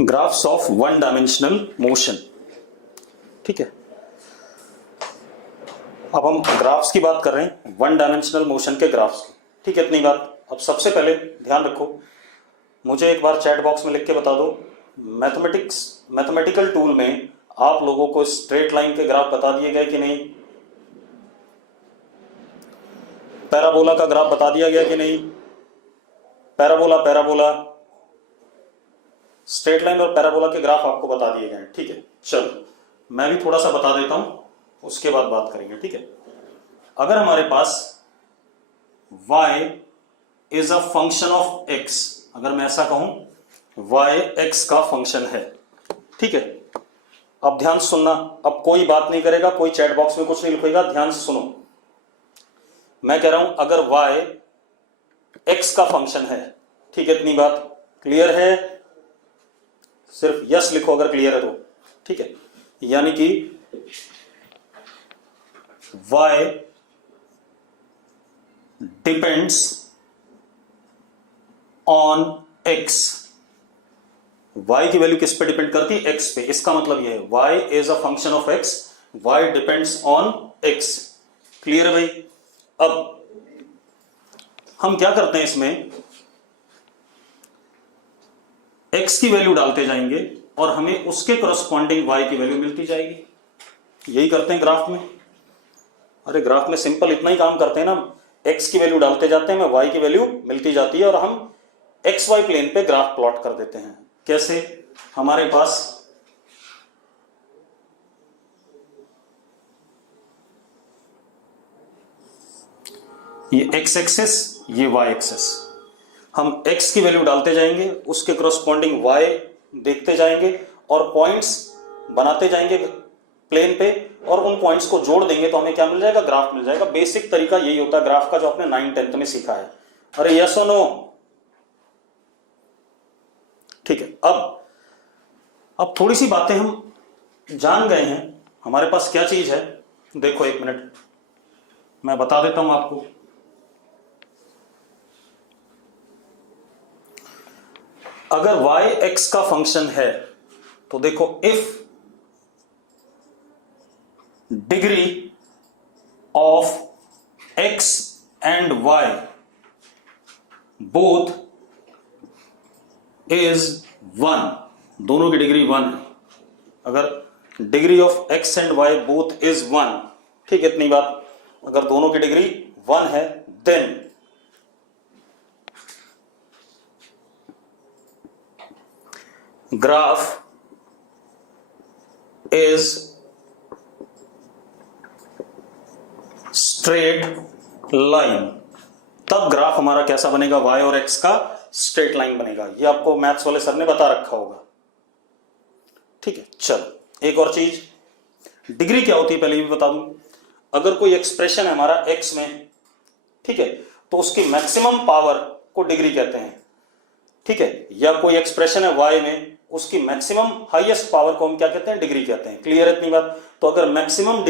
Graphs of one dimensional motion. ठीक है, अब हम ग्राफ्स की बात कर रहे हैं, वन डायमेंशनल मोशन के ग्राफ्स की। ठीक है, इतनी बात। अब सबसे पहले ध्यान रखो, मुझे एक बार चैट बॉक्स में लिख के बता दो, मैथमेटिकल टूल में आप लोगों को स्ट्रेट लाइन के ग्राफ बता दिए गए कि नहीं? पैराबोला का ग्राफ बता दिया गया कि नहीं? पैराबोला स्ट्रेट लाइन और पैराबोला के ग्राफ आपको बता दिए गए हैं। ठीक है, चलो मैं भी थोड़ा सा बता देता हूं, उसके बाद बात करेंगे। ठीक है, अगर हमारे पास y is a function of x, अगर मैं ऐसा कहूं y x का फंक्शन है, ठीक है, अब ध्यान से सुनना, अब कोई बात नहीं करेगा, कोई चैट बॉक्स में कुछ नहीं लिखेगा, ध्यान से सुनो। मैं कह रहा हूं अगर y x का फंक्शन है, ठीक है, इतनी बात क्लियर है? सिर्फ यस लिखो अगर क्लियर है तो। ठीक है, यानी कि y depends on x, y की वैल्यू किस पे डिपेंड करती है? x पे। इसका मतलब यह है y is a function of x, y depends on x। Clear है भाई? अब हम क्या करते हैं, इसमें x की वैल्यू डालते जाएंगे और हमें उसके करस्पॉन्डिंग y की वैल्यू मिलती जाएगी। यही करते हैं ग्राफ में। अरे ग्राफ में सिंपल इतना ही काम करते हैं ना, x की वैल्यू डालते जाते हैं, हमें y की वैल्यू मिलती जाती है और हम xy प्लेन पे ग्राफ प्लॉट कर देते हैं। कैसे? हमारे पास ये x एक्सिस, ये y एक्सिस, हम x की वैल्यू डालते जाएंगे, उसके करस्पॉन्डिंग y देखते जाएंगे और पॉइंट्स बनाते जाएंगे प्लेन पे, और उन पॉइंट्स को जोड़ देंगे तो हमें क्या मिल जाएगा? ग्राफ मिल जाएगा। बेसिक तरीका यही होता है ग्राफ का, जो आपने 9th-10th में सीखा है। अरे यस और नो? ठीक है, अब थोड़ी सी बातें हम जान गए हैं। हमारे पास क्या चीज है, देखो एक मिनट मैं बता देता हूं आपको। अगर y x का फंक्शन है तो देखो, if degree of x and y both is 1, दोनों की डिग्री 1 है। अगर degree of x and y both is 1, ठीक है, इतनी बात। अगर दोनों की डिग्री 1 है, then graph is straight line. तब ग्राफ हमारा कैसा बनेगा? y और x का स्ट्रेट लाइन बनेगा। ये आपको मैथ्स वाले सर ने बता रखा होगा। ठीक है, चलो एक और चीज, डिग्री क्या होती है पहले भी बता दूं। अगर कोई एक्सप्रेशन है हमारा x में, ठीक है, तो उसकी मैक्सिमम पावर को डिग्री कहते हैं। ठीक है, या कोई एक्सप्रेशन है y में, उसकी मैक्सिमम हाईएस्ट पावर को हम क्या कहते हैं? डिग्री कहते हैं। क्लियर है इतनी बात? तो अगर मैक्सिमम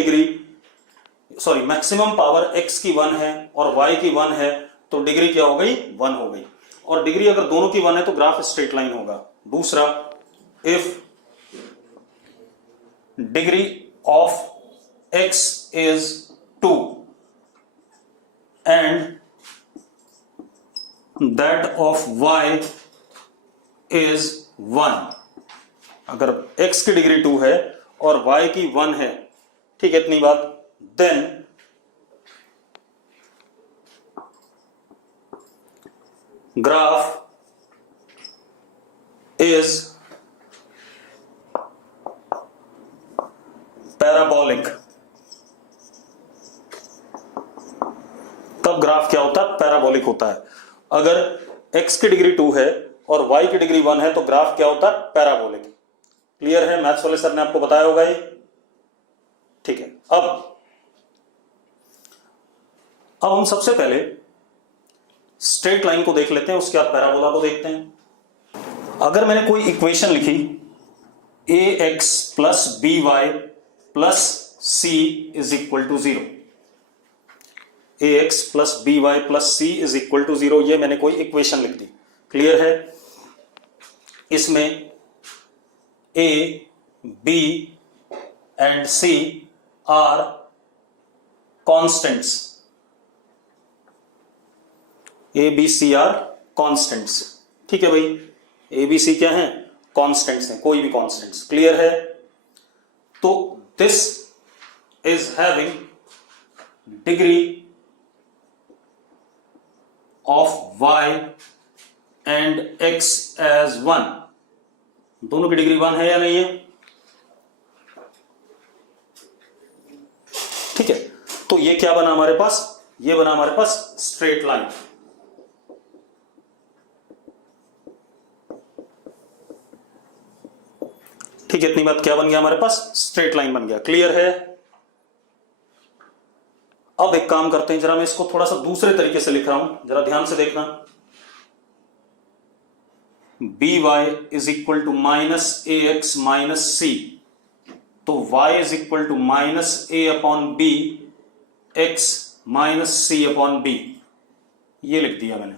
पावर x की 1 है और y की 1 है तो डिग्री क्या हो गई? 1 हो गई। और डिग्री अगर दोनों की 1 है तो ग्राफ स्ट्रेट लाइन होगा। दूसरा, if degree of x is 2 and that of y is 1, अगर x की डिग्री 2 है और y की 1 है, ठीक है, इतनी बात, देन ग्राफ इज पैराबोलिक। तब ग्राफ क्या होता है? पैराबोलिक होता है। अगर x की डिग्री 2 है और y की डिग्री 1 है तो ग्राफ क्या होता है? पैराबोलिक। क्लियर है? मैथ्स वाले सर ने आपको बताया होगा ये। ठीक है, अब हम सबसे पहले स्ट्रेट लाइन को देख लेते हैं, उसके बाद पैराबोला को देखते हैं। अगर मैंने कोई इक्वेशन लिखी ax plus by plus c is equal to 0, ax plus by plus c is equal to 0, ये मैंने कोई इक्वेशन लिख दी। क्लियर है? इसमें A, B and C are constants. A, B, C are constants. ठीक है भाई, A, B, C क्या है? Constants हैं, कोई भी constants. क्लियर है? तो this is having degree of y and x as 1. दोनों की डिग्री 1 है या नहीं है? ठीक है, तो ये क्या बना हमारे पास? ये बना हमारे पास स्ट्रेट लाइन. ठीक है, इतनी बात क्या बन गया हमारे पास? स्ट्रेट लाइन बन गया. क्लियर है? अब एक काम करते हैं, जरा मैं इसको थोड़ा सा दूसरे तरीके से लिख रहा हूं, जरा ध्यान से देखना. by is equal to minus a x minus c, तो y is equal to minus a upon b x minus c upon b. ये लिख दिया मैंने.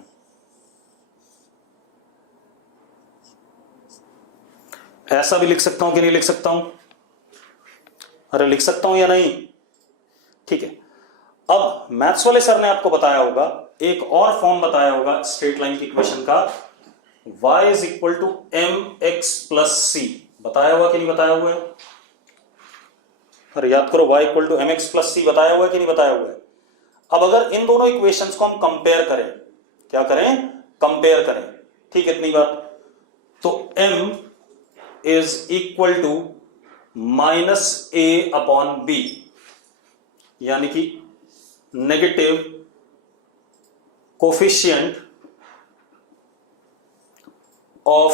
ऐसा भी लिख सकता हूं कि नहीं लिख सकता हूं? अरे लिख सकता हूं या नहीं? ठीक है. अब मैथ्स वाले सर ने आपको बताया होगा, एक और फॉर्म बताया होगा स्ट्रेट लाइन की इक्वेशन का, y is equal to m x plus c. बताया हुआ कि नहीं बताया हुआ है? अरे याद करो, y equal to m x plus c बताया हुआ है कि नहीं बताया हुआ है? अब अगर इन दोनों इक्वेशंस को हम कंपेयर करें, क्या करें? कंपेयर करें. ठीक है, इतनी बात. तो m is equal to minus a upon b, यानी कि negative coefficient of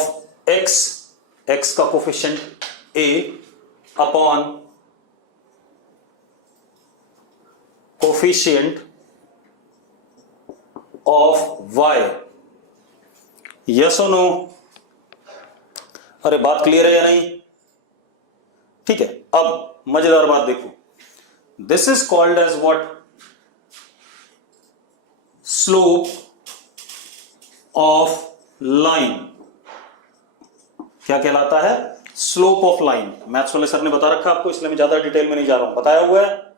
x, x का coefficient a upon coefficient of y. Yes और नो? अरे बात क्लियर है या नहीं? ठीक है, अब मजेदार बात देखो. This is called as what? Slope of line. क्या कहलाता है? Slope of line. मैथ्स वाले सर ने बता रखा आपको, इसलिए मैं ज्यादा डिटेल में नहीं जा रहा हूं. बताया हुआ है,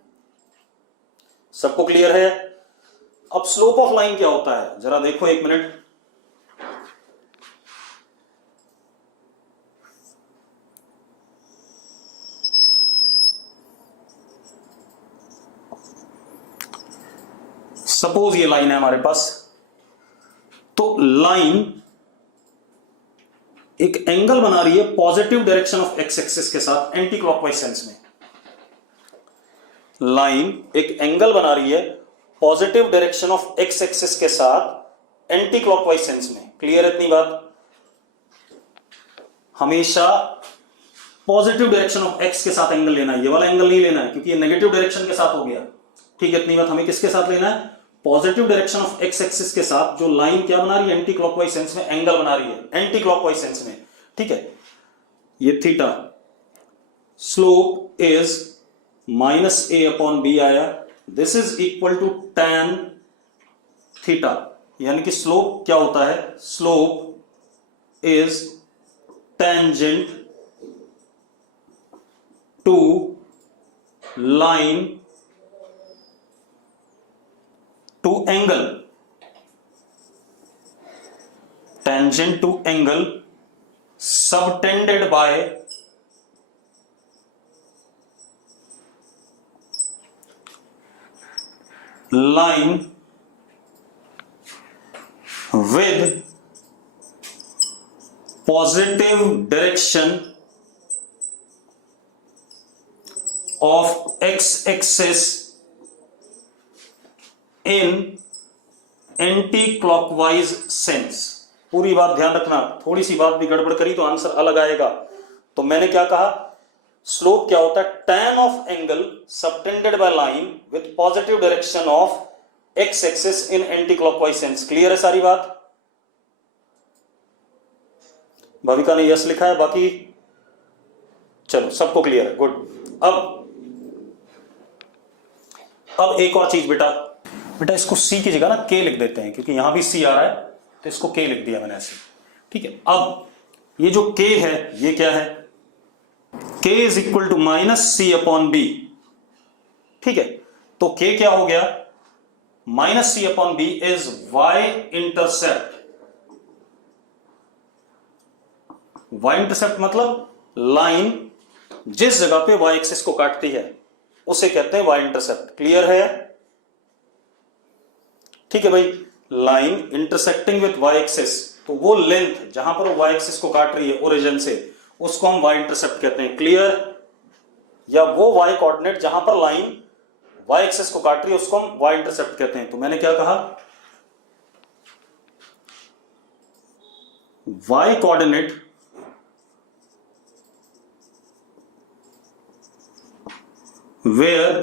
सबको क्लियर है? अब स्लोप ऑफ लाइन क्या होता है, जरा देखो एक मिनट. सपोज ये लाइन है हमारे पास, तो लाइन एक एंगल बना रही है positive direction of x axis के साथ एंटी क्लॉकवाइज सेंस में. लाइन एक एंगल बना रही है positive direction of x axis के साथ एंटी क्लॉकवाइज सेंस में. क्लियर है इतनी बात? हमेशा पॉजिटिव डायरेक्शन ऑफ एक्स के साथ एंगल लेना है, ये वाला एंगल नहीं लेना है क्योंकि ये नेगेटिव डायरेक्शन के साथ हो गया. ठीक है, इतनी बात. हमें किसके साथ लेना है? Positive direction of x axis के साथ जो लाइन क्या बना रही है? एंटी क्लॉकवाइज सेंस में एंगल बना रही है, एंटी क्लॉकवाइज सेंस में. ठीक है, ये theta. Slope is minus a upon b आया. This is equal to tan theta, यानी कि स्लोप क्या होता है? Slope is tangent to line to angle, tangent to angle subtended by line with positive direction of x-axis in anti clockwise sense. पूरी बात ध्यान रखना, थोड़ी सी बात भी गड़बड़ करी तो आंसर अलग आएगा. तो मैंने क्या कहा? स्लोप क्या होता है? tan of angle subtended by line with positive direction of x axis in anti clockwise sense. Clear है सारी बात? भाविका ने यस लिखा है, बाकी चलो सबको क्लियर है. गुड. अब एक और चीज बेटा इसको C की जगह ना K लिख देते हैं, क्योंकि यहां भी C आ रहा है तो इसको K लिख दिया मैंने ऐसे. ठीक है, अब ये जो K है ये क्या है? k is equal to minus c upon b. ठीक है, तो k क्या हो गया, minus c upon b is y intercept. y intercept मतलब लाइन जिस जगह पे y एक्सिस को काटती है उसे कहते हैं y इंटरसेप्ट। क्लियर है? ठीक है भाई, line intersecting with y axis, तो वो लेंथ जहां पर वो y एक्सिस को काट रही है ओरिजिन से, उसको हम y इंटरसेप्ट कहते हैं। क्लियर? या वो y कोऑर्डिनेट जहां पर लाइन y एक्सिस को काट रही है उसको हम y इंटरसेप्ट कहते हैं। तो मैंने क्या कहा, y coordinate where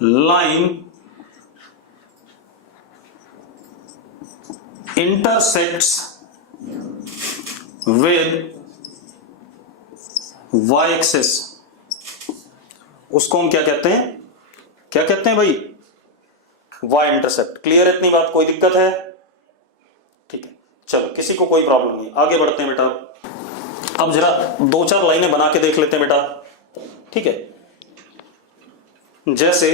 line intersects with y axis, उसको हम क्या कहते हैं, क्या कहते हैं भाई, y इंटरसेप्ट। क्लियर? इतनी बात, कोई दिक्कत है? ठीक है, चलो किसी को कोई प्रॉब्लम नहीं, आगे बढ़ते हैं बेटा। अब जरा दो चार लाइनें बना के देख लेते हैं बेटा। ठीक है, जैसे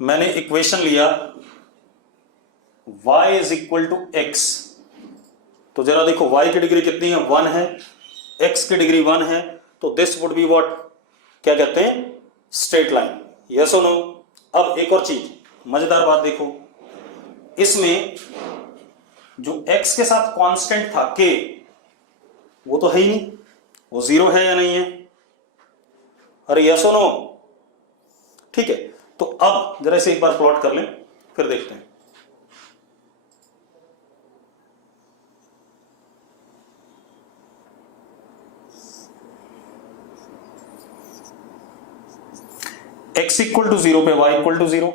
मैंने इक्वेशन लिया y is equal to x, तो जरा देखो y की डिग्री कितनी है, 1 है, x की डिग्री 1 है, तो दिस वुड बी व्हाट, क्या कहते हैं, स्ट्रेट लाइन। यस और नो? अब एक और चीज, मजेदार बात देखो, इसमें जो x के साथ कांस्टेंट था k, वो तो है ही नहीं, वो 0 है या नहीं है? अरे यस और नो? ठीक है, तो अब जरा इसे एक बार प्लॉट कर लें, फिर देखते हैं। x इक्वल टू 0 पे y equal to 0,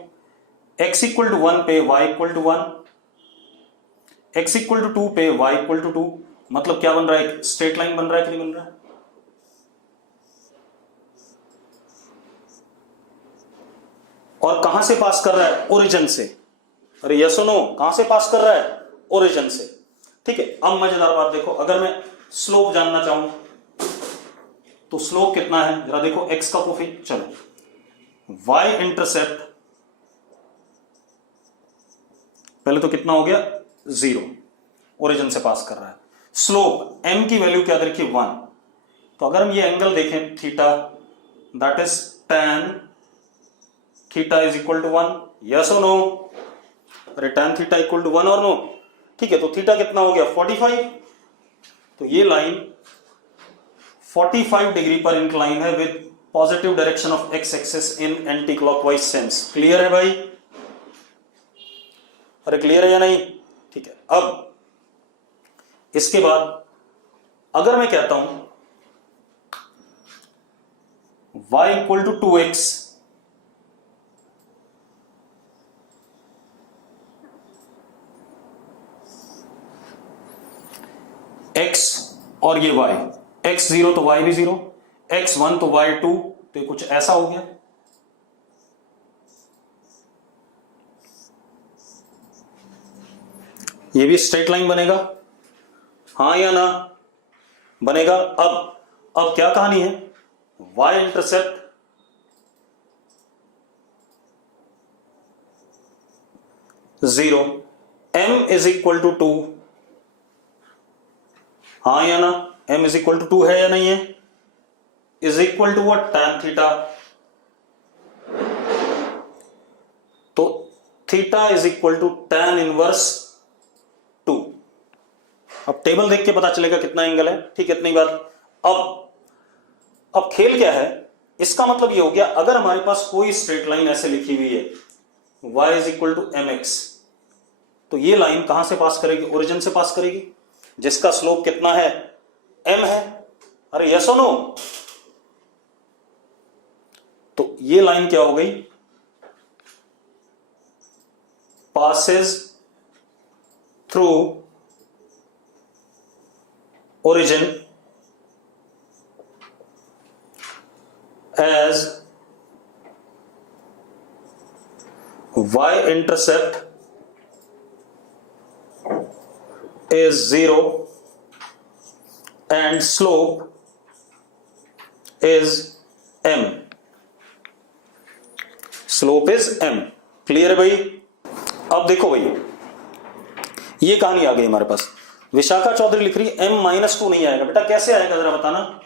x equal to 1 पे y equal to 1, x equal to 2 पे y इक्वल टू 2। मतलब क्या बन रहा है, स्ट्रेट लाइन बन रहा है कि नहीं बन रहा है? और कहां से पास कर रहा है, ओरिजिन से। अरे यस और नो? कहां से पास कर रहा है, ओरिजिन से। ठीक है, अब मजेदार बात देखो, अगर मैं स्लोप जानना चाहूं तो स्लोप कितना है, जरा देखो, x का कोफिशिएंट, चलो y इंटरसेप्ट पहले तो कितना हो गया, 0, ओरिजिन से पास कर रहा है। स्लोप m की वैल्यू क्या देखिए, 1, तो अगर हम ये एंगल देखें theta, that is tan theta is equal to 1। Yes और नो? अरे tan थीटा इक्वल टू 1 और नो? ठीक है, तो थीटा कितना हो गया, 45, तो ये लाइन 45 डिग्री पर इंक्लाइन है with positive direction of x axis in anti clockwise sense. Clear है भाई? अरे क्लियर है या नहीं? ठीक है, अब इसके बाद अगर मैं कहता हूं y equal to 2x, x और ये y, x 0 तो y भी 0, x 1 तो y 2, तो ये कुछ ऐसा हो गया। ये भी स्ट्रेट लाइन बनेगा, हाँ या ना? बनेगा। अब क्या कहानी है, y intercept zero, m is equal to 2, हाँ या ना? m इज इक्वल टू 2 है या नहीं है? Is equal to what, tan theta, तो theta is equal to tan inverse 2। अब टेबल देख के पता चलेगा कितना एंगल है। ठीक है, इतनी बात। अब खेल क्या है, इसका मतलब ये हो गया, अगर हमारे पास कोई स्ट्रेट लाइन ऐसे लिखी हुई है y is equal to mx, तो ये लाइन कहां से पास करेगी, ओरिजिन से पास करेगी, जिसका स्लोप कितना है, m है। अरे यस और नो? तो ये लाइन क्या हो गई, passes through origin as y intercept is 0 and slope is m, slope is m। Clear है भाई? अब देखो भाई, ये कहानी आ गई हमारे पास। विशाखा चौधरी लिख रही है m-2 नहीं आएगा। बेटा कैसे आएगा जरा बताना।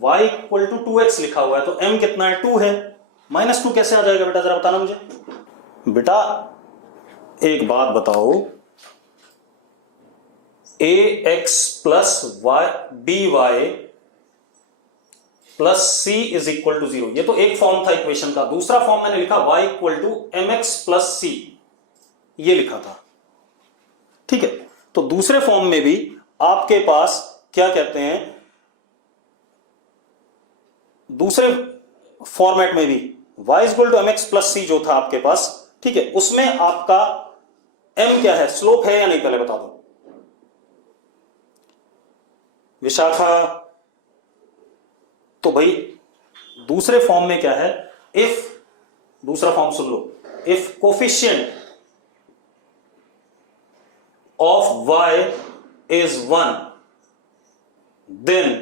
y इक्वल टू 2x लिखा हुआ है तो m कितना है? 2 है। -2 कैसे आ जाएगा बेटा, जरा बताना मुझे। बेटा एक बात बताओ, ax plus by plus c is equal to 0, ये तो एक फॉर्म था इक्वेशन का। दूसरा फॉर्म मैंने लिखा y equal to mx plus c, ये लिखा था। ठीक है, तो दूसरे फॉर्म में भी आपके पास क्या कहते हैं, दूसरे फॉर्मेट में भी y equal to mx plus c जो था आपके पास, ठीक है, उसमें आपका m क्या है, स्लोप है या नहीं, पहले बता दो विशाखा। तो भाई दूसरे फॉर्म में क्या है, इफ, दूसरा फॉर्म सुन लो, if coefficient of y is 1 then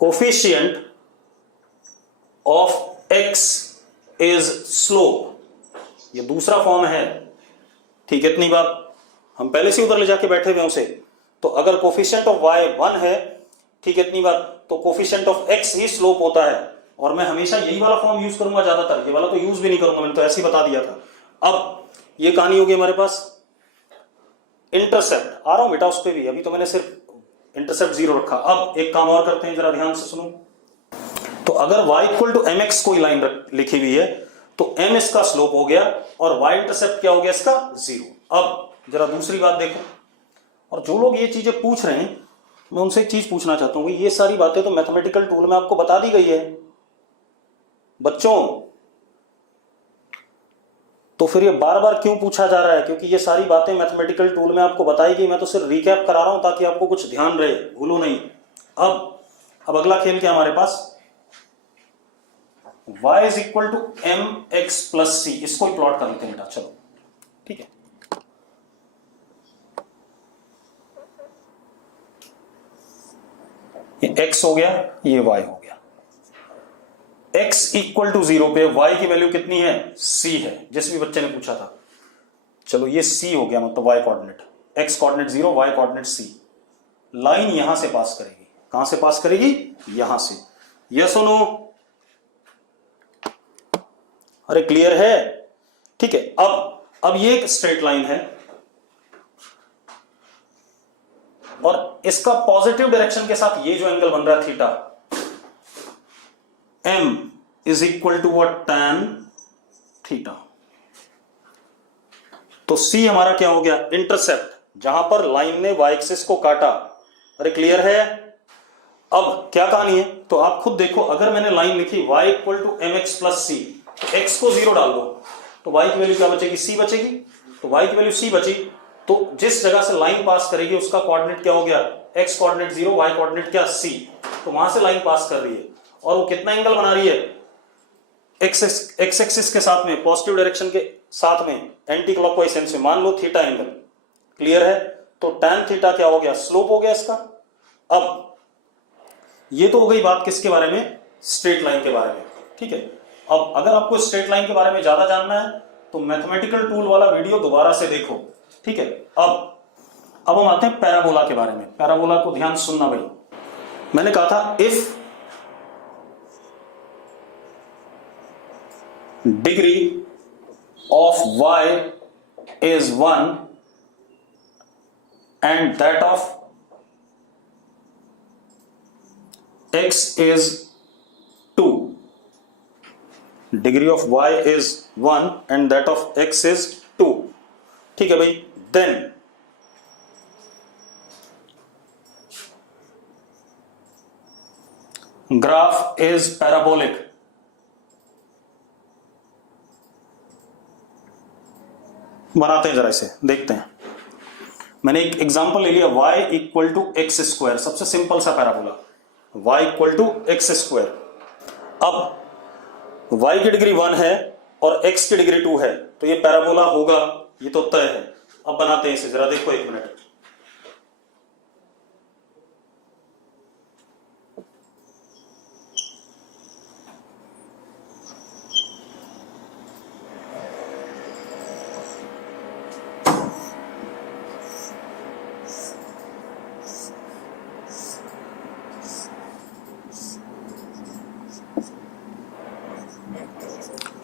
coefficient of x is slope. ये दूसरा फॉर्म है। ठीक है, इतनी बात हम पहले से उधर ले जाके बैठे हुए उसे। तो अगर कोफिशिएंट ऑफ y 1 है, ठीक है, इतनी बात, तो coefficient of x he slope होता है। और मैं हमेशा यही वाला फॉर्म यूज करूंगा ज्यादातर, ये वाला तो यूज भी नहीं करूंगा, मैंने तो ऐसे ही बता दिया था। अब ये कहानी होगी हमारे पास। इंटरसेप्ट आ रहा हूं बेटा उस पर भी, अभी तो मैंने सिर्फ इंटरसेप्ट 0 रखा। अब एक काम और करते हैं, जरा ध्यान से सुनो। तो अगर y इक्वल टू mx कोई लाइन लिखी हुई है तो m इसका स्लोप हो गया और y इंटरसेप्ट क्या हो गया इसका, 0। अब जरा दूसरी बात देखो, और जो लोग ये चीजें पूछ रहे हैं मैं उनसे एक चीज पूछना चाहता हूं, ये सारी बातें तो मैथमेटिकल टूल में आपको बता दी गई है बच्चों, तो फिर ये बार बार क्यों पूछा जा रहा है? क्योंकि ये सारी बातें मैथमेटिकल टूल में आपको बताई गई, मैं तो सिर्फ रिकैप करा रहा हूं ताकि आपको कुछ ध्यान रहे, भूलो नहीं। अब अगला खेल क्या हमारे पास, y is equal to mx plus c, इसको ही प्लॉट कर लेते हैं बेटा, चलो ठीक है। ये x हो गया, ये y हो गया। x इक्वल टू 0 पे y की वैल्यू कितनी है, c है, जिस भी बच्चे ने पूछा था। चलो ये c हो गया, मतलब y coordinate, x coordinate 0, y coordinate c। Line यहां से पास करेगी, कहां से पास करेगी, यहां से। यस और नो? अरे क्लियर है? ठीक है। अब ये एक स्ट्रेट लाइन है और इसका पॉजिटिव डायरेक्शन के साथ ये जो एंगल बन रहा है theta, m is equal to what, tan theta. तो c हमारा क्या हो गया, इंटरसेप्ट, जहां पर लाइन ने y एक्सिस को काटा। अरे क्लियर है? अब क्या कहानी है, तो आप खुद देखो, अगर मैंने लाइन लिखी y equal to mx plus c, x को 0 डाल दो तो y की वैल्यू क्या बचेगी, c बचेगी। तो y की वैल्यू c बची, तो जिस जगह से लाइन पास करेगी उसका कोऑर्डिनेट क्या हो गया, x कोऑर्डिनेट 0, y कोऑर्डिनेट क्या, c। तो वहां से लाइन पास कर रही है और वो कितना एंगल बना रही है, x एक्सिस के साथ में, पॉजिटिव डायरेक्शन के साथ में, एंटी क्लॉकवाइज सेंस में, मान लो थीटा एंगल। क्लियर है? तो tan थीटा क्या हो गया, स्लोप हो गया इसका। अब ये तो हो गई बात किसके बारे में, स्ट्रेट लाइन के बारे में। ठीक है, अब अगर आपको स्ट्रेट लाइन के बारे में ज्यादा जानना है तो मैथमेटिकल टूल वाला वीडियो दोबारा से देखो। ठीक है, अब हम आते हैं पैराबोला के बारे में। पैराबोला को ध्यान सुनना भाई, मैंने कहा था if degree of y is 1 and that of x is 2, degree of y is 1 and that of x is 2, ठीक है भाई, then ग्राफ इज पैराबोलिक। बनाते हैं जरा इसे, देखते हैं। मैंने एक एग्जांपल ले लिया, y equal to x square, सबसे सिंपल सा parabola, y equal to x square. अब y की डिग्री 1 है और x की डिग्री 2 है, तो ये पैराबोला होगा, ये तो तय है। अब बनाते हैं इसे, जरा देखो एक minute.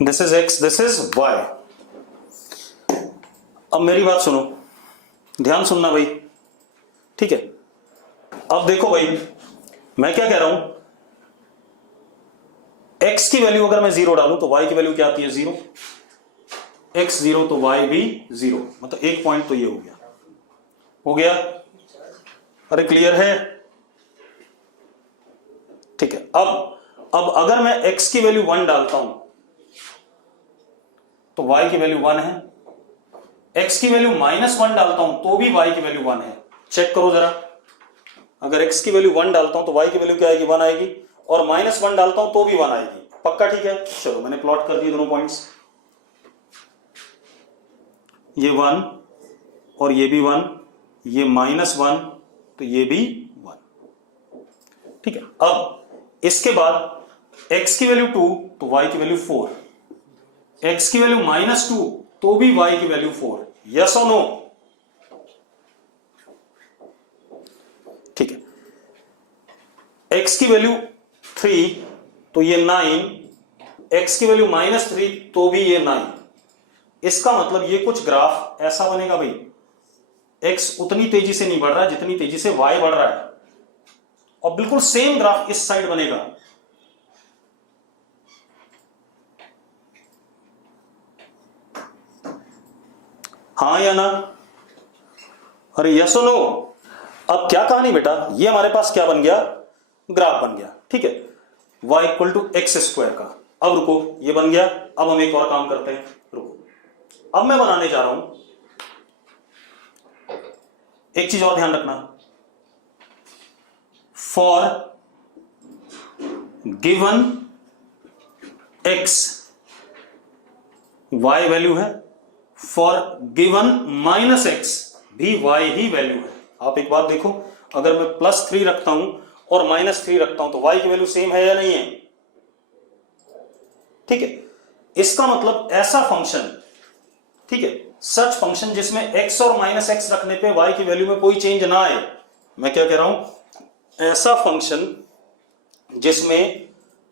This is x, this is y। अब मेरी बात सुनो, ध्यान सुनना भाई, ठीक है। अब देखो भाई, मैं क्या कह रहा हूं, x की वैल्यू अगर मैं 0 डालूं तो y की वैल्यू क्या आती है 0, x 0 तो y भी 0, मतलब एक पॉइंट तो ये हो गया। अरे क्लियर है, ठीक है। अब अगर मैं x की वैल्यू 1 डालता हूं तो y की वैल्यू 1 है, x की वैल्यू -1 डालता हूं तो भी y की वैल्यू 1 है। चेक करो जरा, अगर x की वैल्यू 1 डालता हूं तो y की वैल्यू क्या आएगी 1 आएगी, और -1 डालता हूं तो भी 1 आएगी। पक्का, ठीक है। चलो मैंने प्लॉट कर दिए दोनों पॉइंट्स, ये 1 और ये भी 1, ये -1 तो ये भी 1, ठीक है। अब इसके बाद x की वैल्यू 2 तो y की वैल्यू 4, x की वैल्यू -2 तो भी y की वैल्यू 4, यस और नो, ठीक है। x की वैल्यू 3 तो ये 9, x की वैल्यू -3 तो भी ये 9। इसका मतलब ये कुछ ग्राफ ऐसा बनेगा भाई, x उतनी तेजी से नहीं बढ़ रहा है जितनी तेजी से y बढ़ रहा है, और बिल्कुल सेम ग्राफ इस साइड बनेगा। हाँ या ना, अरे यस और नो। अब क्या कहानी बेटा, ये हमारे पास क्या बन गया, ग्राफ बन गया, ठीक है, y equal to x square का। अब रुको, ये बन गया। अब हम एक और काम करते हैं, रुको, अब मैं बनाने जा रहा हूं, एक चीज और ध्यान रखना, for given x y value है, फॉर गिवन -x भी y ही वैल्यू है। आप एक बात देखो, अगर मैं +3 रखता हूं और -3 रखता हूं तो y की वैल्यू सेम है या नहीं है, ठीक है। इसका मतलब ऐसा फंक्शन, ठीक है, सच फंक्शन जिसमें x और -x रखने पे y की वैल्यू में कोई चेंज ना आए। मैं क्या कह रहा हूं, ऐसा फंक्शन जिसमें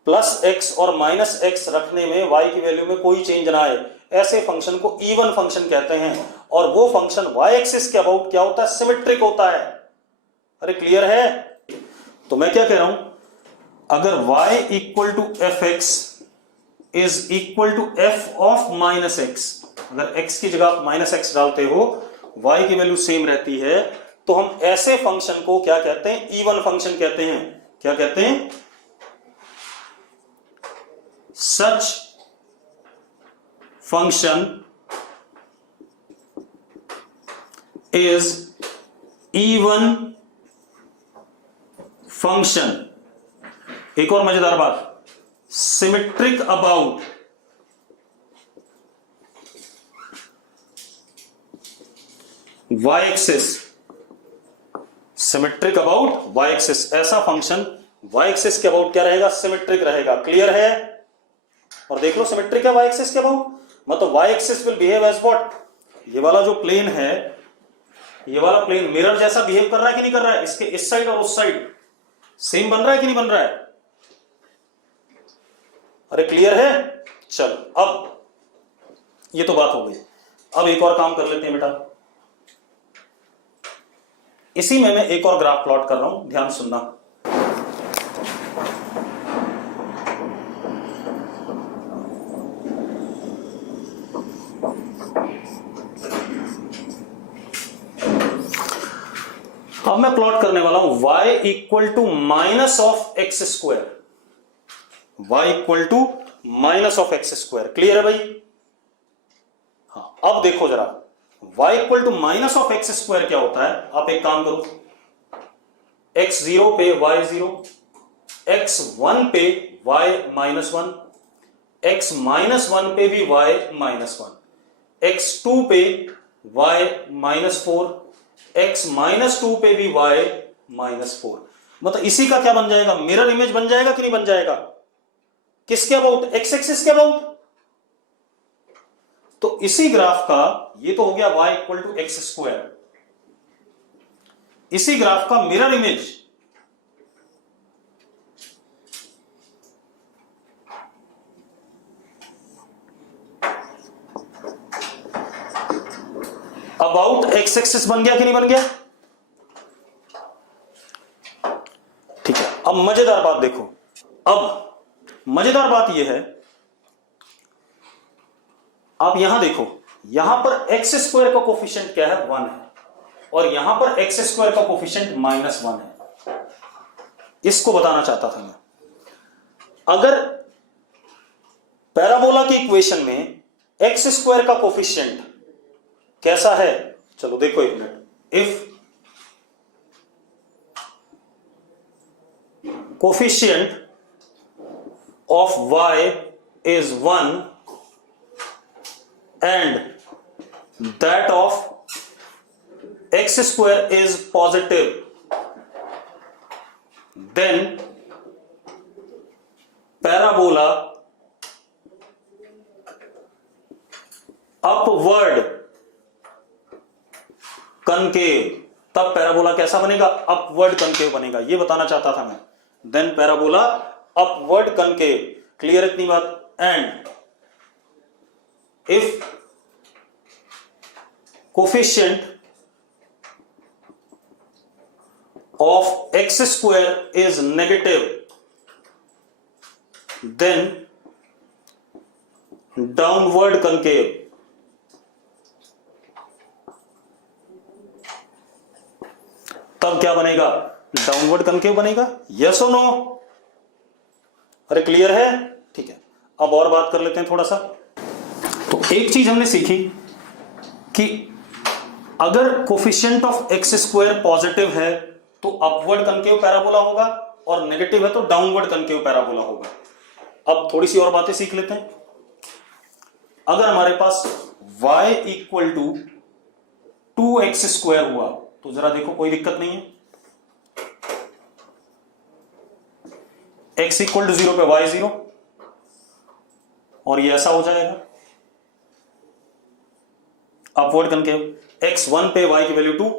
+x और -x रखने में y की वैल्यू में कोई चेंज ना आए, ऐसे फंक्शन को इवन फंक्शन कहते हैं। और वो फंक्शन y एक्सिस के अबाउट क्या होता है, सिमेट्रिक होता है। अरे क्लियर है। तो मैं क्या कह रहा हूं, अगर y equal to f x is equal to f of -x, अगर x की जगह आप -x डालते हो, y की वैल्यू सेम रहती है, तो हम ऐसे फंक्शन को क्या कहते हैं, इवन फंक्शन कहते हैं। क्या कहते हैं, such function is even function. एक और मजेदार बात, symmetric about y axis, symmetric about y axis. ऐसा फंक्शन y एक्सिस के अबाउट क्या रहेगा, सिमेट्रिक रहेगा। क्लियर है। और देख लो, सिमेट्रिक है y एक्सिस के अबाउट, मतलब y axis will behave as what, ये वाला जो प्लेन है, ये वाला प्लेन मिरर जैसा बिहेव कर रहा है कि नहीं कर रहा है, इसके इस साइड और उस साइड सेम बन रहा है कि नहीं बन रहा है। अरे क्लियर है। चलो, अब ये तो बात हो गई। अब एक और काम कर लेते हैं बेटा, इसी में मैं एक और ग्राफ प्लॉट कर रहा हूं, ध्यान सुनना। अब मैं प्लॉट करने वाला हूं y equal to minus of x square, y equal to minus of x square. Clear है भाई। हाँ, अब देखो जरा, y equal to minus of x square क्या होता है। आप एक काम करो, x0 पे y0, x1 पे y -1, x-1 पे भी y -1, x2 पे y -4, x-2 पे भी y -4। मतलब इसी का क्या बन जाएगा, मिरर इमेज बन जाएगा कि नहीं बन जाएगा, किसके अबाउट, x एक्सिस के अबाउट। तो इसी ग्राफ का, ये तो हो गया y equal to x square, इसी ग्राफ का mirror image about x axis बन गया कि नहीं बन गया? ठीक है, अब मजेदार बात देखो। अब मजेदार बात यह है, आप यहां देखो, यहां पर एक्स स्क्वायर का कोफिशिएंट क्या है? 1 है, और यहां पर एक्स स्क्वायर का कोफिशिएंट -1 है। इसको बताना चाहता था मैं। अगर पैराबोला की इक्वेशन में एक्स स्क्वायर का कोफिशिएंट कैसा है, चलो देखो एक minute. If coefficient of y is 1 and that of x square is positive, then parabola upward concave, तब पैराबोला कैसा बनेगा? अपवर्ड कनकेव बनेगा, ये बताना चाहता था मैं। Then parabola upward concave, clear इतनी बात? And if coefficient of x square is negative, then downward concave, तब क्या बनेगा? डाउनवर्ड कनकेव बनेगा। यस और नो? अरे क्लियर है? ठीक है, अब और बात कर लेते हैं थोड़ा सा। तो एक चीज हमने सीखी कि अगर coefficient of x square positive है तो अपवर्ड कनकेव पैराबोला होगा, और नेगेटिव है तो डाउनवर्ड कनकेव पैराबोला होगा। अब थोड़ी सी और बातें सीख लेते हैं। अगर हमारे पास y equal to 2x square हुआ तो जरा देखो, कोई दिक्कत नहीं है। x इक्वल टू 0 पे y 0, और ये ऐसा हो जाएगा अपवर्ड कनकेव। x1 पे y की वैल्यू 2,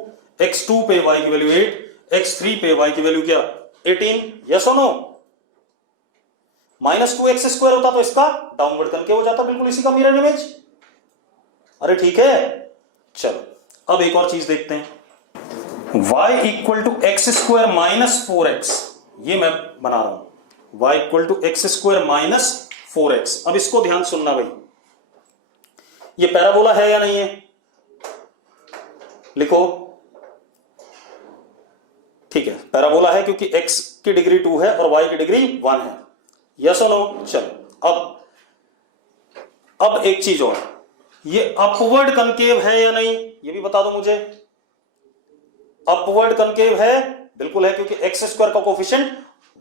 x2 पे y की वैल्यू 8, x3 पे y की वैल्यू क्या? 18। यस और नो? -2x स्क्वायर होता तो इसका डाउनवर्ड कनकेव हो जाता, बिल्कुल इसी का मिरर इमेज। अरे ठीक है, चलो अब एक और चीज देखते हैं। y equal to x square -4x, ये मैं बना रहा हूं, y equal to x square -4x। अब इसको ध्यान सुनना भाई, ये पैराबोला है या नहीं है? लिखो। ठीक है, पैराबोला है क्योंकि x की डिग्री 2 है और y की डिग्री 1 है। यस और नो? चलो अब एक चीज और, ये अपवर्ड कनकेव है या नहीं, ये भी बता दो मुझे। अपवर्ड कनकेव है, बिल्कुल है, क्योंकि एक्स स्क्वायर का कोफिशिएंट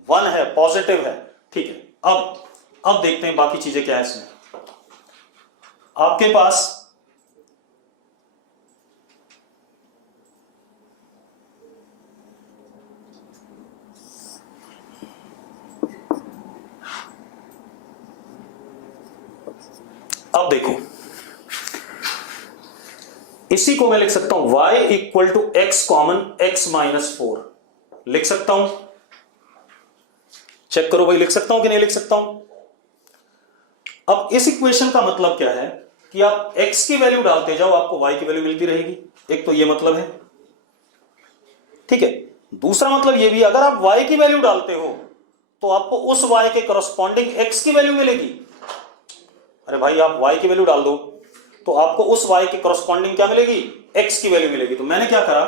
1 है, पॉजिटिव है। ठीक है, अब देखते हैं बाकी चीजें क्या है इसमें। आपके पास अब देखो, इसी को मैं लिख सकता हूं y equal to x common x -4 लिख सकता हूं। चेक करो भाई, लिख सकता हूं कि नहीं लिख सकता हूं? अब इस इक्वेशन का मतलब क्या है कि आप x की वैल्यू डालते जाओ, आपको y की वैल्यू मिलती रहेगी। एक तो ये मतलब है, ठीक है। दूसरा मतलब ये भी, अगर आप y की वैल्यू डालते हो तो आपको उस y के करस्पॉन्डिंग x की वैल्यू मिलेगी। अरे भाई, आप y की वैल्यू डाल दो तो आपको उस y के करस्पॉन्डिंग क्या मिलेगी? x की वैल्यू मिलेगी। तो मैंने क्या करा,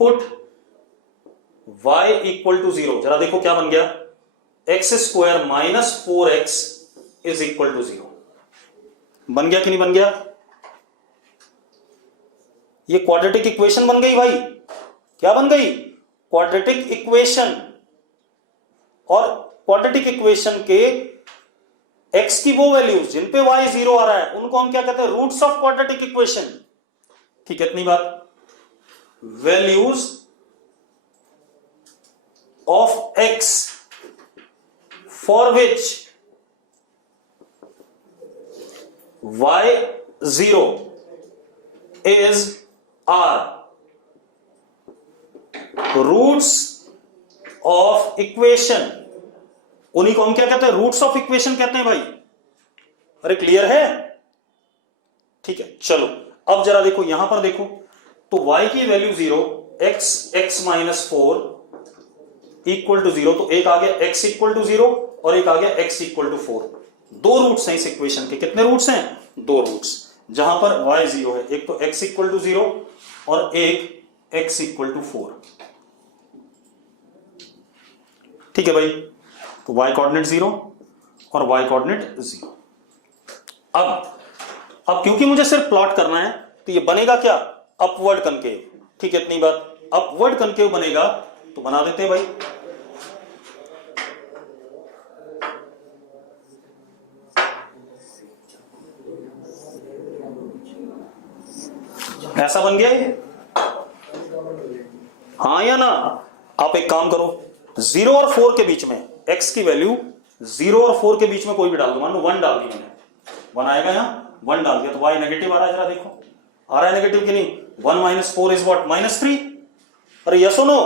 पुट y इक्वल टू 0, जरा देखो क्या बन गया, x square -4x is equal to 0। बन गया कि नहीं बन गया? ये क्वाड्रेटिक इक्वेशन बन गई भाई। क्या बन गई? Quadratic equation. और क्वाड्रेटिक इक्वेशन के x की वो वैल्यूज जिन पे y 0 आ रहा है उनको हम क्या कहते हैं? Roots of quadratic equation. ठीक है, इतनी बात। Values of x for which y 0 is r roots of equation. उन्हीं को हम क्या कहते हैं? रूट्स ऑफ इक्वेशन कहते हैं भाई। अरे क्लियर है? ठीक है, चलो अब जरा देखो यहां पर देखो, तो y की value 0, x minus 4 equal to 0, तो एक आ गया x इक्वल टू 0 और एक आ गया x इक्वल टू 4। दो रूट्स हैं इस इक्वेशन के। कितने रूट्स हैं? दो रूट्स, जहां पर y 0 है। एक तो x इक्वल टू 0 और एक x इक्वल टू 4। ठीक है भाई, तो y कोऑर्डिनेट 0 और y कोऑर्डिनेट 0। अब क्योंकि मुझे सिर्फ प्लॉट करना है, तो ये बनेगा क्या? Upward concave. ठीक है, इतनी बात। अपवर्ड कनकेव बनेगा तो बना देते हैं भाई। ऐसा बन गया ये, हाँ या ना? आप एक काम करो, 0 और 4 के बीच में x की वैल्यू 0 और 4 के बीच में कोई भी डाल दो। मान लो 1 डाल दी मैंने, 1 आएगा यहाँ, 1 डाल दिया तो y नेगेटिव आ रहा है। जरा देखो आ रहा है नेगेटिव कि नहीं? 1 माइनस 4 इज व्हाट? -3। अरे यस और नो?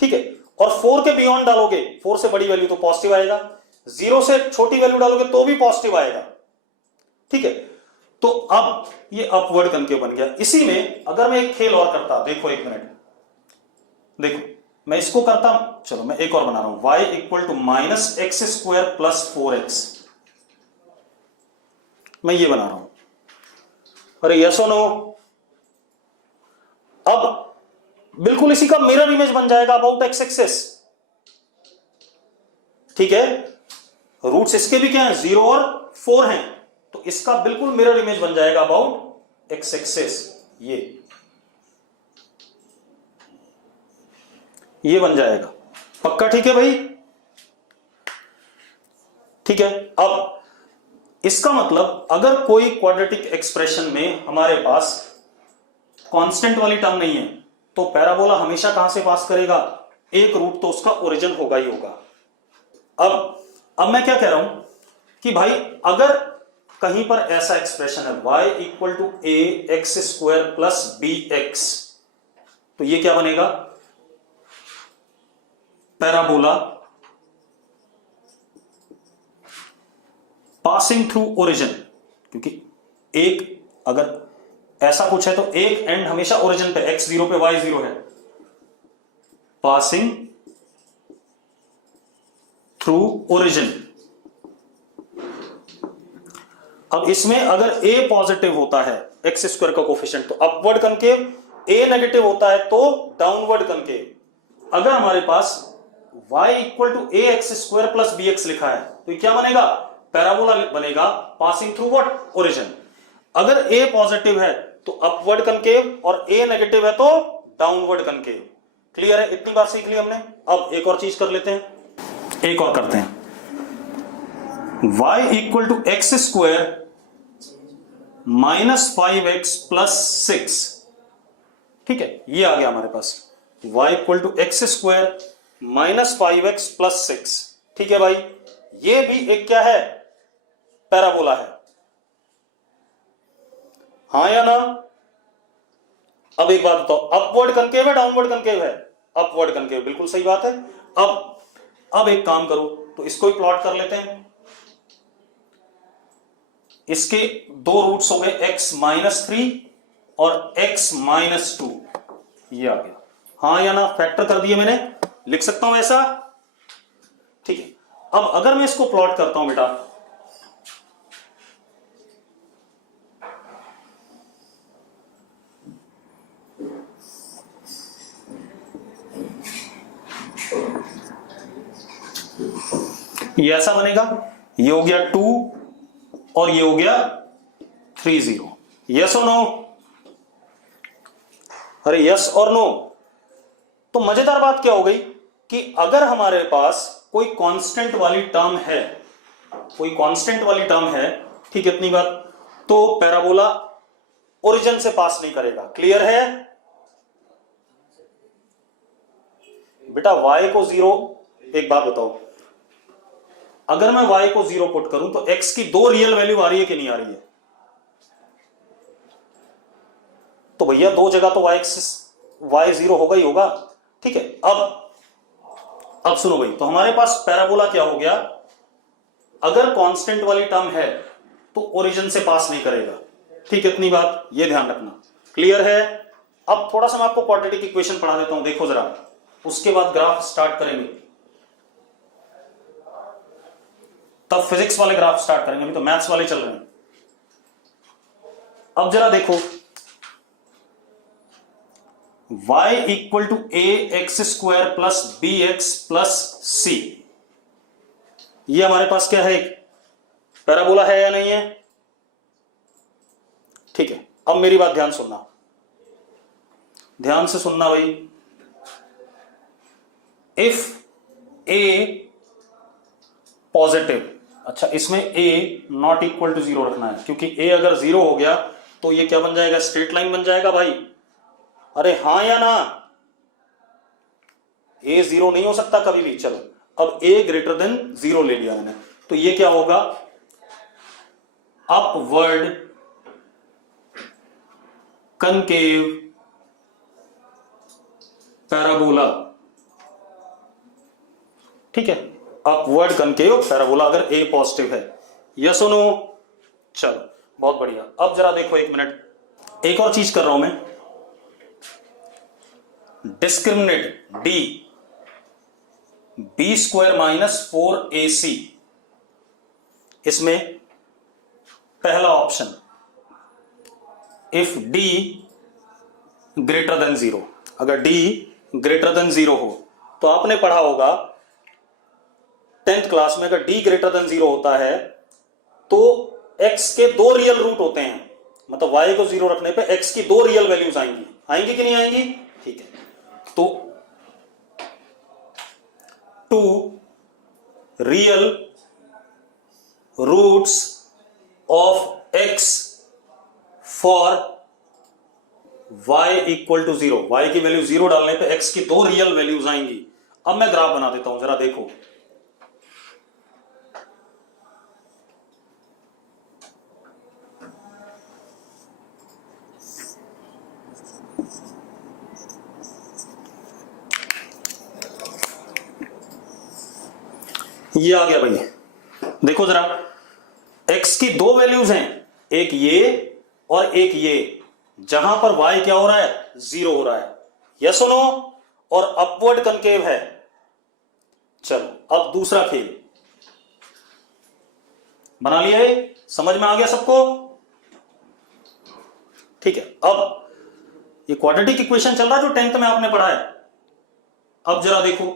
ठीक है, और 4 के बियॉन्ड डालोगे, 4 से बड़ी वैल्यू तो पॉजिटिव आएगा, 0 से छोटी वैल्यू डालोगे तो भी पॉजिटिव आएगा। ठीक है, तो अब ये अपवर्ड कनकेव बन गया। इसी में अगर मैं एक खेल और करता, देखो एक मिनट, देखो मैं इसको करता, चलो मैं एक और बना रहा हूं, y equal to minus x square plus 4x, मैं ये बना रहा हूं। अरे यस और नो? अब बिल्कुल इसी का मिरर इमेज बन जाएगा अबाउट एक्स एक्सेस। ठीक है, रूट्स इसके भी क्या है? 0 और 4 हैं, तो इसका बिल्कुल मिरर इमेज बन जाएगा अबाउट एक्स एक्सेस। ये बन जाएगा पक्का। ठीक है भाई, ठीक है। अब इसका मतलब अगर कोई क्वाड्रेटिक एक्सप्रेशन में हमारे पास कांस्टेंट वाली टर्म नहीं है, तो पैराबोला हमेशा कहां से पास करेगा? एक रूट तो उसका ओरिजिन होगा ही होगा। अब मैं क्या कह रहा हूं कि भाई अगर कहीं पर ऐसा एक्सप्रेशन है y equal to a x square plus b x, तो ये क्या बनेगा? Parabola passing through origin. क्योंकि एक अगर ऐसा कुछ है तो एक एंड हमेशा ओरिजिन पे, x 0 पे y 0 है, पासिंग थ्रू ओरिजिन। अब इसमें अगर a पॉजिटिव होता है एक्स स्क्वायर का कोफिशिएंट तो अपवर्ड कनकेव, a नेगेटिव होता है तो डाउनवर्ड कनकेव। अगर हमारे पास y equal to a x square plus b x लिखा है तो ये क्या बनेगा? पैराबोला बनेगा पासिंग थ्रू व्हाट? ओरिजिन। अगर a पॉजिटिव है तो अपवर्ड कनकेव और a नेगेटिव है तो डाउनवर्ड कनकेव। क्लियर है? इतनी बात सीख ली हमने। अब एक और चीज कर लेते हैं, एक और करते हैं। y equal to x square minus 5x plus 6। ठीक है, ये आ गया हमारे पास y equal to x square minus 5x plus 6। ठीक है भाई, ये भी एक क्या है? पैराबोला है, हाँ या ना? अब एक बात बताओ, अपवर्ड कनकेव है डाउनवर्ड कनकेव है? अपवर्ड कनकेव, बिल्कुल सही बात है। अब एक काम करो, तो इसको ही प्लॉट कर लेते हैं। इसके दो रूट्स हो गए x माइनस 3 और x माइनस 2, ये आ गया, हाँ या ना? फैक्टर कर दिए मैंने, लिख सकता हूं ऐसा। ठीक है, अब अगर मैं इसको प्लॉट करता हूं बेटा, ये ऐसा बनेगा, ये हो गया 2 और ये हो गया 3 0। यस और नो? अरे यस और नो? तो मजेदार बात क्या हो गई कि अगर हमारे पास कोई कांस्टेंट वाली टर्म है, कोई कांस्टेंट वाली टर्म है, ठीक है, इतनी बात, तो पैराबोला ओरिजिन से पास नहीं करेगा। क्लियर है बेटा? y को 0, एक बात बताओ, अगर मैं y को 0 पुट करूं तो x की दो रियल वैल्यू आ रही है कि नहीं आ रही है? तो भैया दो जगह तो y 0 होगा ही होगा। ठीक है, अब सुनो भाई, तो हमारे पास पैराबोला क्या हो गया? अगर कांस्टेंट वाली टर्म है तो ओरिजिन से पास नहीं करेगा। ठीक है, इतनी बात ये ध्यान रखना। क्लियर है? अब थोड़ा सा मैं आपको क्वाड्रेटिक इक्वेशन पढ़ा देता हूं, देखो जरा, उसके बाद ग्राफ स्टार्ट करेंगे, तब फिजिक्स वाले ग्राफ स्टार्ट करेंगे, अभी तो मैथ्स वाले चल रहे हैं। अब जरा देखो, y equal to a x square plus b x plus c, ये हमारे पास क्या है, एक पैराबोला है या नहीं है? ठीक है, अब मेरी बात ध्यान सुनना, ध्यान से सुनना भाई। इफ ए पॉजिटिव, अच्छा इसमें a नॉट इक्वल टू 0 रखना है, क्योंकि a अगर 0 हो गया तो ये क्या बन जाएगा, स्ट्रेट लाइन बन जाएगा भाई। अरे हां या ना? a 0 नहीं हो सकता कभी भी। चलो अब a ग्रेटर देन 0 ले लिया मैंने, तो ये क्या होगा, अपवर्ड कनकेव पैराबोला। ठीक है, अपवर्ड कनकेव पैराबोला अगर a पॉजिटिव है। यस और नो? चलो बहुत बढ़िया। अब जरा देखो, एक मिनट, एक और चीज कर रहा हूं मैं, discriminate d b square minus 4ac, इसमें पहला option if d greater than 0, अगर d ग्रेटर देन 0 हो, तो आपने पढ़ा होगा 10th क्लास में, अगर d ग्रेटर देन 0 होता है तो x के दो रियल रूट होते हैं, मतलब y को 0 रखने पे x की दो रियल वैल्यूज आएंगी, आएंगी कि नहीं आएंगी? ठीक है, तो 2 real roots of x for y equal to 0, y की वैल्यू 0 डालने पे x की दो रियल वैल्यूज आएंगी। अब मैं ग्राफ बना देता हूं, जरा देखो, ये आ गया भाई, देखो जरा, x की दो वैल्यूज हैं, एक ये और एक ये, जहां पर y क्या हो रहा है, 0 हो रहा है। यस और नो? और अपवर्ड कनकेव है। चलो अब दूसरा खेल बना लिया है, समझ में आ गया सबको? ठीक है, अब ये क्वाड्रेटिक इक्वेशन चल रहा है जो 10th में आपने पढ़ा है। अब जरा देखो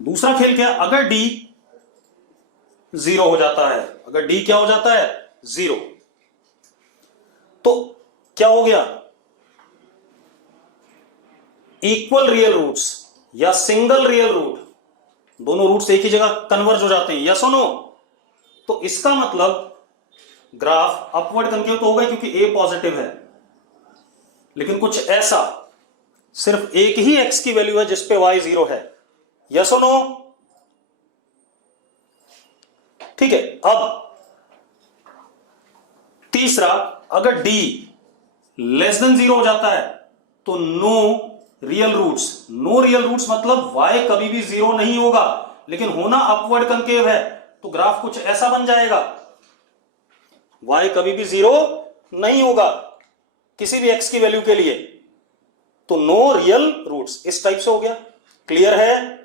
दूसरा खेल क्या, अगर d 0 हो जाता है, अगर d क्या हो जाता है, 0, तो क्या हो गया, इक्वल रियल रूट्स या सिंगल रियल रूट, दोनों रूट्स एक ही जगह कन्वर्ज हो जाते हैं। यस और नो? तो इसका मतलब ग्राफ अपवर्ड कनकेव तो होगा क्योंकि a पॉजिटिव है, लेकिन कुछ ऐसा, सिर्फ एक ही x की वैल्यू है जिसपे y 0 है। यस और नो? ठीक है, अब तीसरा, अगर d लेस देन 0 हो जाता है तो no real roots, no real roots मतलब y कभी भी 0 नहीं होगा, लेकिन होना अपवर्ड कनकेव है, तो ग्राफ कुछ ऐसा बन जाएगा, y कभी भी 0 नहीं होगा किसी भी x की वैल्यू के लिए, तो नो रियल रूट्स, इस टाइप से हो गया। क्लियर है?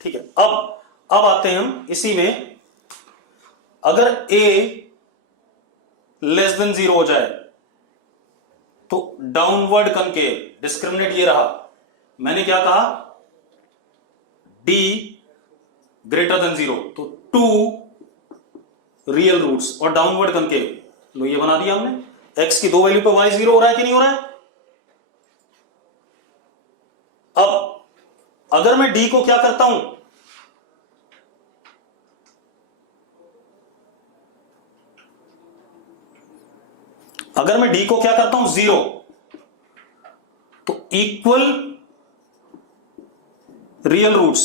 ठीक है, अब आते हैं हम इसी में, अगर a लेस देन 0 हो जाए तो डाउनवर्ड कनकेव, डिस्क्रिमिनेट ये रहा, मैंने क्या कहा, d ग्रेटर देन 0, तो 2 रियल रूट्स और डाउनवर्ड कनकेव, लो ये बना दिया हमने, x की दो वैल्यू पे y 0 हो रहा है कि नहीं हो रहा है? अब अगर मैं d को क्या करता हूं, अगर मैं d को क्या करता हूं, 0, तो इक्वल रियल रूट्स,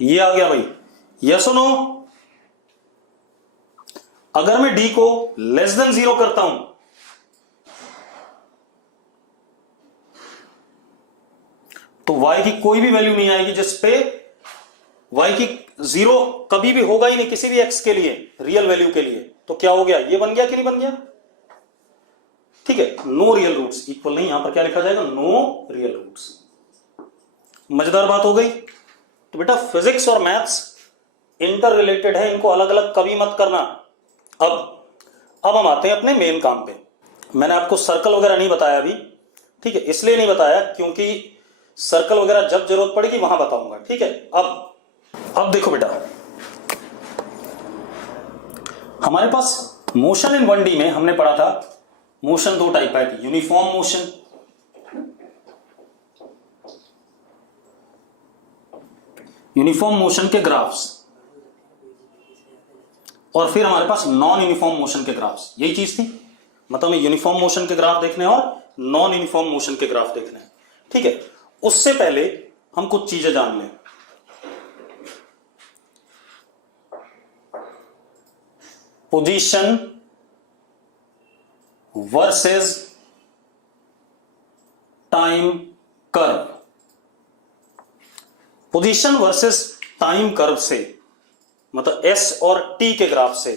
ये आ गया भाई। यस और नो? अगर मैं d को लेस देन 0 करता हूं, तो y की कोई भी वैल्यू नहीं आएगी जिसपे y की जीरो कभी भी होगा ही नहीं किसी भी x के लिए, रियल वैल्यू के लिए। तो क्या हो गया, ये बन गया कि नहीं बन गया? ठीक है, नो रियल रूट्स इक्वल नहीं, यहां पर क्या लिखा जाएगा, नो रियल रूट्स। मजेदार बात हो गई। तो बेटा फिजिक्स और मैथ्स इंटर रिलेटेड है, इनको अलग अलग कभी मत करना। अब हम आते हैं अपने मेन काम पे। मैंने आपको सर्कल वगैरह नहीं बताया अभी, ठीक है, इसलिए नहीं बताया क्योंकि सर्कल वगैरह जब जरूरत पड़ेगी वहां बताऊंगा, ठीक है। अब देखो बेटा, हमारे पास मोशन इन 1D में हमने पढ़ा था मोशन दो टाइप है, यूनिफॉर्म मोशन, यूनिफॉर्म मोशन के ग्राफ्स, और फिर हमारे पास नॉन यूनिफॉर्म मोशन के ग्राफ्स। यही चीज थी, मतलब यूनिफॉर्म मोशन के ग्राफ देखने और नॉन यूनिफॉर्म मोशन के ग्राफ देखने हैं, ठीक है। उससे पहले हम कुछ चीजें जान लें। Position versus time curve. Position versus time curve से मतलब एस और टी के ग्राफ से।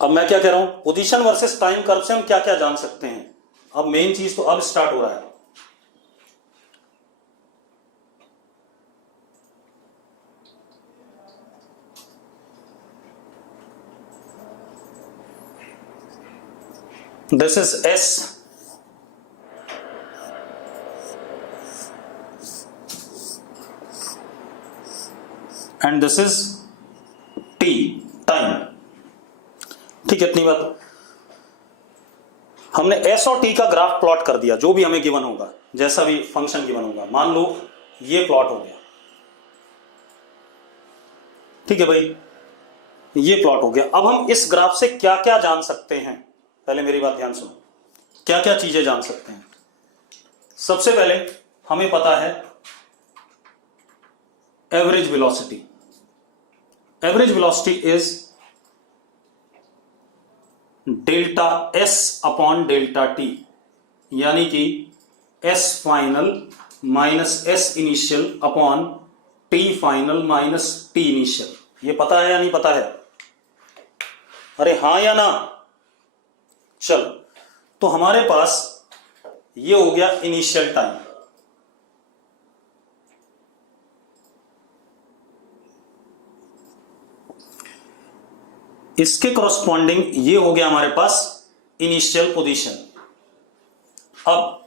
अब मैं क्या कह रहा हूं, पोजीशन वर्सेस टाइम कर्व से हम क्या क्या जान सकते हैं। अब मेन चीज तो अब स्टार्ट हो रहा है। This is S and this is T, time, ठीक है। इतनी बात, हमने एस और टी का ग्राफ प्लॉट कर दिया, जो भी हमें गिवन होगा, जैसा भी फंक्शन गिवन होगा। मान लो ये प्लॉट हो गया, ठीक है भाई, ये प्लॉट हो गया। अब हम इस ग्राफ से क्या क्या जान सकते हैं, पहले मेरी बात ध्यान सुनो, क्या क्या चीजें जान सकते हैं। सबसे पहले हमें पता है average velocity. Average velocity is delta S upon delta T, यानी कि S final minus S initial upon T final minus T initial. ये पता है या नहीं पता है? अरे हां या ना? चल, तो हमारे पास ये हो गया इनिशियल टाइम। इसके कॉरस्पॉन्डिंग ये हो गया हमारे पास इनिशियल पोजीशन। अब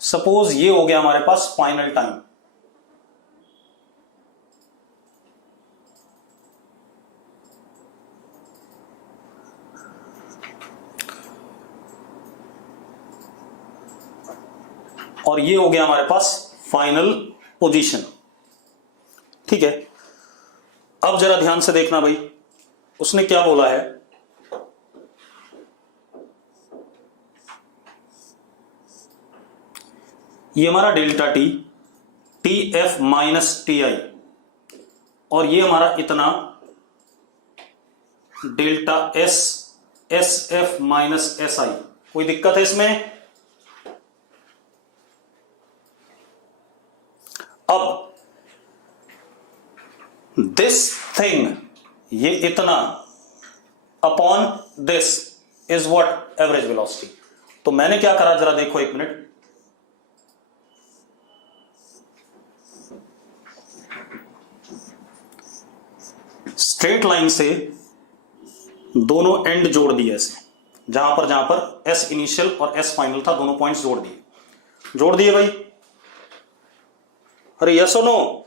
सपोज ये हो गया हमारे पास फाइनल टाइम। और ये हो गया हमारे पास फाइनल पोजीशन, ठीक है। अब जरा ध्यान से देखना भाई, उसने क्या बोला है, ये हमारा delta T, T F minus T I, और ये हमारा इतना delta S, S F minus S I. कोई दिक्कत है इसमें? अब दिस थिंग, ये इतना upon this is what average velocity. तो मैंने क्या करा, जरा देखो एक मिनट। स्ट्रेट लाइन से दोनों एंड जोड़ दिए ऐसे, जहां पर एस इनिशियल और एस फाइनल था, दोनों पॉइंट्स जोड़ दिए भाई। अरे यस और नो?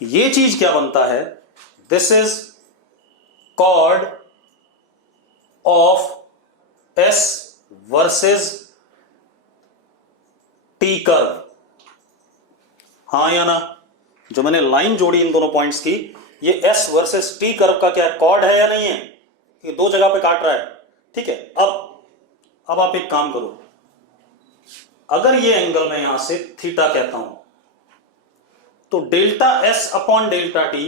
ये चीज क्या बनता है, this is chord of S versus T curve. हां या ना? जो मैंने लाइन जोड़ी इन दोनों पॉइंट्स की, ये एस वर्सेस टी कर्व का क्या कॉर्ड है या नहीं है? ये दो जगह पे काट रहा है, ठीक है। अब आप एक काम करो, अगर ये एंगल मैं यहां से थीटा कहता हूं, तो delta S upon delta T,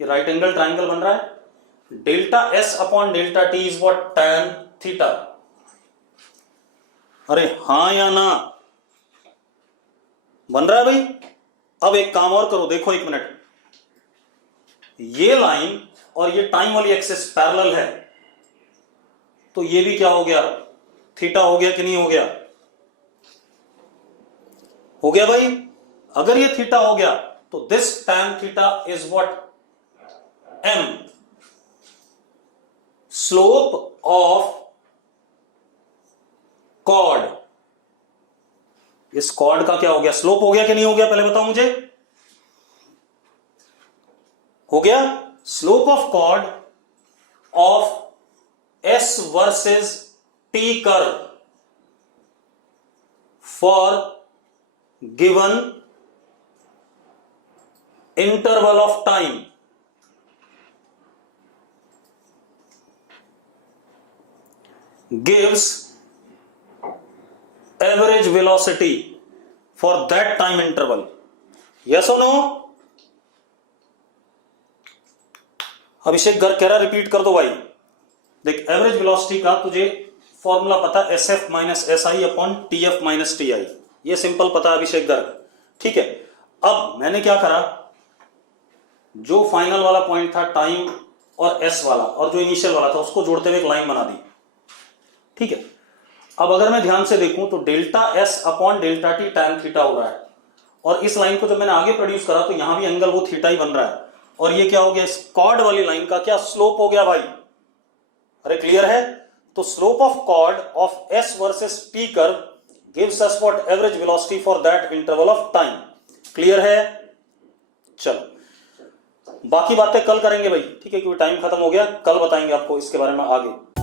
ये राइट एंगल ट्राइंगल बन रहा है। Delta S upon delta T is what, tan theta. अरे हां या ना? बन रहा है भाई? अब एक काम और करो, देखो एक मिनट, ये लाइन और ये टाइम वाली एक्सिस पैरेलल है, तो ये भी क्या हो गया, थीटा हो गया कि नहीं हो गया? हो गया भाई। अगर ये थीटा हो गया तो this tan theta is what, m, slope of chord. इस कॉर्ड का क्या हो गया, स्लोप हो गया कि नहीं हो गया, पहले बताओ मुझे। हो गया। Slope of chord of s versus t curve for given interval of time gives average velocity for that time interval. Yes or no? अभिषेक गर्ग कह रहा रिपीट कर दो भाई। देख, एवरेज वेलोसिटी का तुझे फॉर्मूला पता, S F minus S I upon T F minus T I, ये सिंपल पता है अभिषेक गर्ग, ठीक है। अब मैंने क्या करा, जो फाइनल वाला पॉइंट था टाइम और एस वाला और जो इनिशियल वाला था उसको जोड़ते हुए एक लाइन बना दी, ठीक है। अब अगर मैं ध्यान से देखूं तो delta S upon delta T tan theta हो रहा है, और इस लाइन को जब मैंने आगे प्रोड्यूस करा तो यहां भी एंगल वो थीटा ही बन रहा है, और ये क्या हो गया, इस कॉर्ड वाली लाइन का क्या स्लोप हो गया भाई। अरे क्लियर है। तो slope of chord of S versus T curve gives us what, average velocity for that interval of time. Clear है। चलो बाकी बातें कल करेंगे भाई, ठीक है, क्योंकि टाइम खत्म हो गया, कल बताएंगे आपको इसके बारे में आगे।